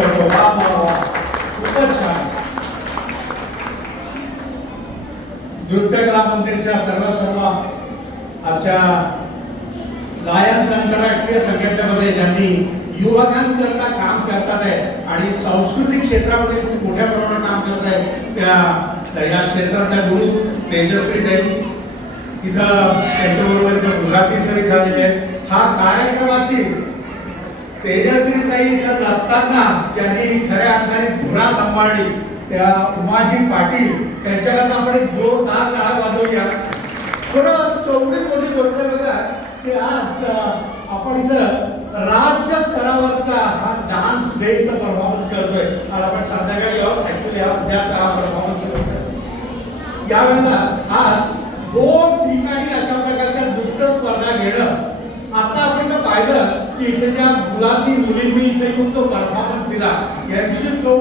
करतो. वा वा वा, खूपच छान. नृत्यकला मंदिरच्या सर्व आमच्या लायन्स आंतरराष्ट्रीय संघटनेमध्ये ज्यांनी युवकांकरता काम करतात आहे आणि सांस्कृतिक क्षेत्रामध्ये खूप मोठ्या प्रमाणात काम करत आहे त्या क्षेत्रातल्या गुरु तेजश्री ताई इथं त्यांच्याबरोबर गुजराती सर झालेले आहेत. हा कार्यक्रमाची तेजश्री ताई इथं नसताना ज्यांनी खऱ्या अर्थाने धुरा सांभाळली त्या उमाजी पाटील त्यांच्याकडनं आपण एक जोरदार टाळ्या वाजवूया. खरं तेवढी मोठी गोष्ट बघा की आज आपण इथं राज्य स्तरावरचा हा डान्स डे इथं परफॉर्मन्स करतोय. आज आपण संध्याकाळी आहोत, ऍक्च्युली हा उद्याचा हा परफॉर्मन्स करतोय. यावेळेला आज 2 ठिकाणी अशा प्रकारच्या नृत्य स्पर्धा घेणं. आता आपण पाहिलं की इथे ज्या मुलांनी मुलींनी इथे येऊन तो परफॉर्मन्स दिला यांची तो